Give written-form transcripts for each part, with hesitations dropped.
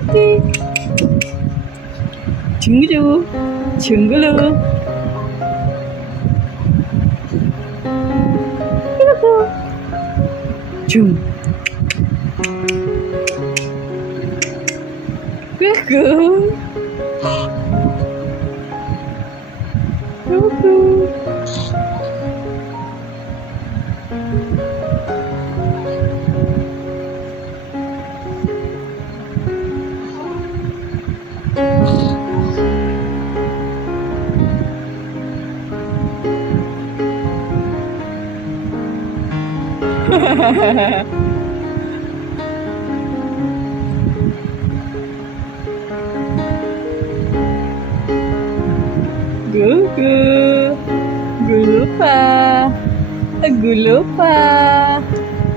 Tati. Chungulu. Chungulu. Chung. Cuckoo. Cuckoo. Gugu, gulupa, gulupa,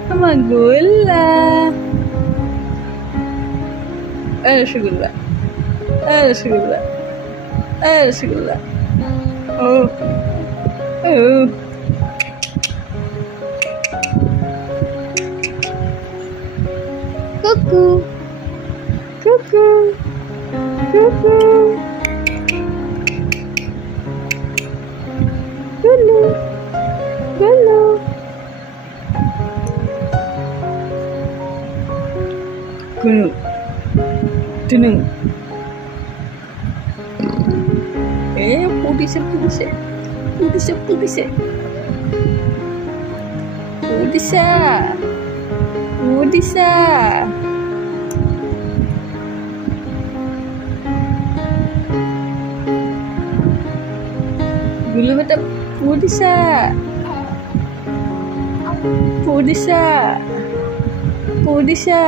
sama gula, rosgula, rosgula, rosgula, oh, oh. Cuckoo, cuckoo, cuckoo. Gulu, gulu. Gulu, tunung. Pudise, pudise, pudise, pudise, pudise, pudise. Gulu betul. Pudisa, pudisa, pudisa.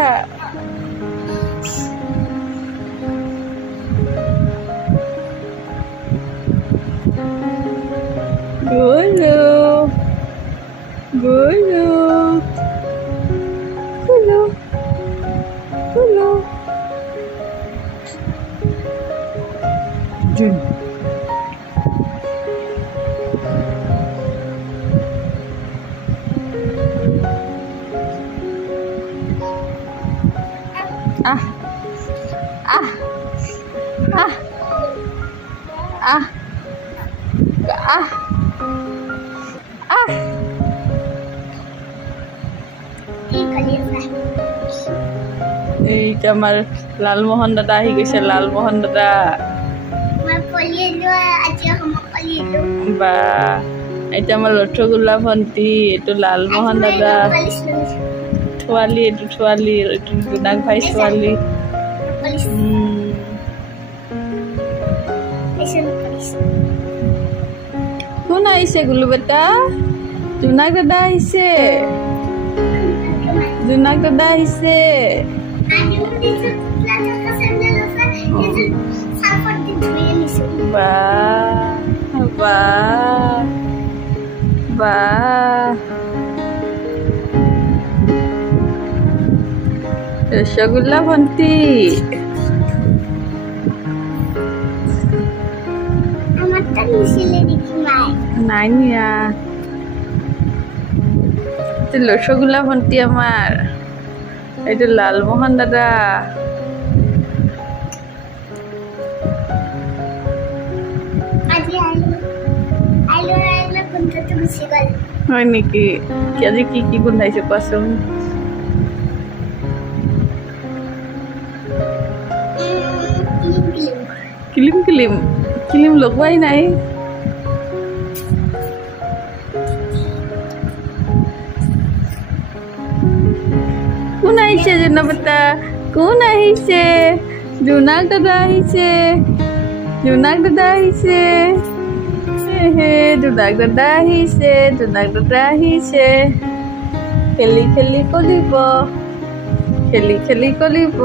Gulu, gulu, gulu, gulu. Jun. Ah, ah, ah, ah, ah, ah. Ini kamar Lalmohon Dada ahi গৈছে Lalmohon Dada. Ba, itu আমার রসগোল্লা ভন্টি, itu Lalmohon Dada. Tuali, itu tuali, itu Gunang Bhai tuali. Koন আহিছে গুলু বেটা? জুনাক দাদা আহিছে। জুনাক দাদা আহিছে। বাহ বাহ বাহ। রসগোল্লা ভন্টি। নাই নিয়া। রসগোল্লা ভন্টি আমার। এটা লালমোহন দাদা। হয় নেকি? আজি কি কি গোন্ধাইছে কোৱাচোন? কিলিম কিলিম কিলিম লগোৱাই নাই। কোন আহিছে জুনা বেটা? কোন আহিছে? জুনাক দাদা আহিছে। জুনাক দাদা আহিছে। হে জুনাক দাদা আহিছে। জুনাক দাদা আহিছে। খেলি খেলি কলিব। খেলি খেলি কলিব।